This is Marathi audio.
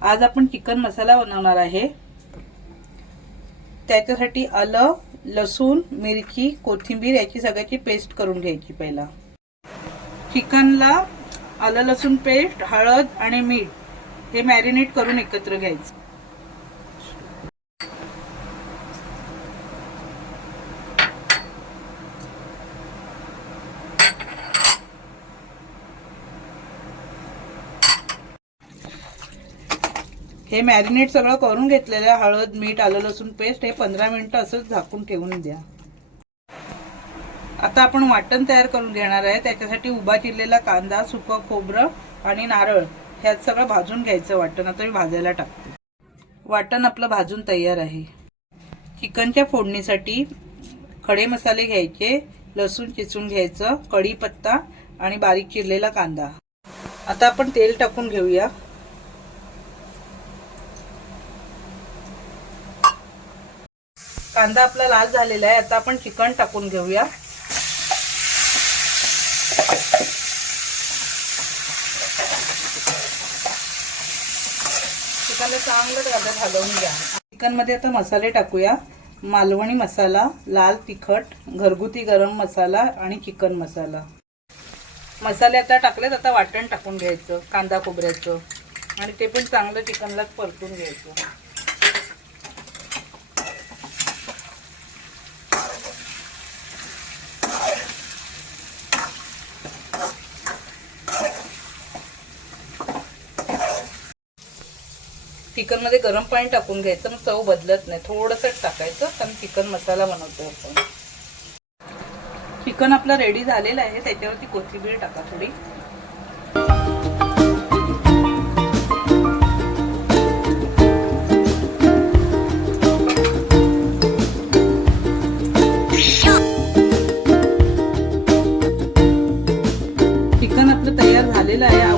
आज आपण चिकन मसाला बनवणार आहे। त्याच्यासाठी आलं, लसूण, मिरची, कोथिंबीर याची सगळ्याची पेस्ट करून घ्यायची। पहिला चिकनला आलं लसूण पेस्ट, हळद आणि मीठ हे मॅरिनेट करून एकत्र घ्यायचं। हे मॅरिनेट सगळं करून घेतलेलं हळद, मीठ, आलं लसूण पेस्ट हे 15 मिनिटं असंच झाकून ठेवून द्या। आता आपण वाटण तयार करून घेणार आहे। त्याच्यासाठी उभा चिरलेला कांदा, सुकं खोबरं आणि नारळ ह्यात सगळं भाजून घ्यायचं वाटण। आता मी भाजायला टाकते। वाटण आपलं भाजून तयार आहे। चिकनच्या फोडणीसाठी खडे मसाले घ्यायचे, लसूण चिचून घ्यायचं, कढीपत्ता आणि बारीक चिरलेला कांदा। आता आपण तेल टाकून घेऊया। कांदा आपला लाल झालेला आहे। आता आपण चिकन टाकून घेऊया। चिकनला चांगलं हलवून घ्या। चिकन मध्ये आता मसाले टाकूया। मालवणी मसाला, लाल तिखट, घरगुती गरम मसाला आणि चिकन मसाला। मसाले आता टाकलेत। आता वाटण टाकून घ्यायचं कांदा खोबऱ्याचं आणि ते पण चांगलं चिकनला परतून घ्यायचं। चिकन मध्ये गरम पाणी टाकून घ्यायचं, मग चव बदलत नाही। थोडंसं टाकायचं कारण चिकन मसाला बनवतो आपण। चिकन आपलं रेडी झालेलं आहे। त्याच्यावरती कोथिंबीर टाका थोडी। चिकन आपलं तयार झालेलं आहे।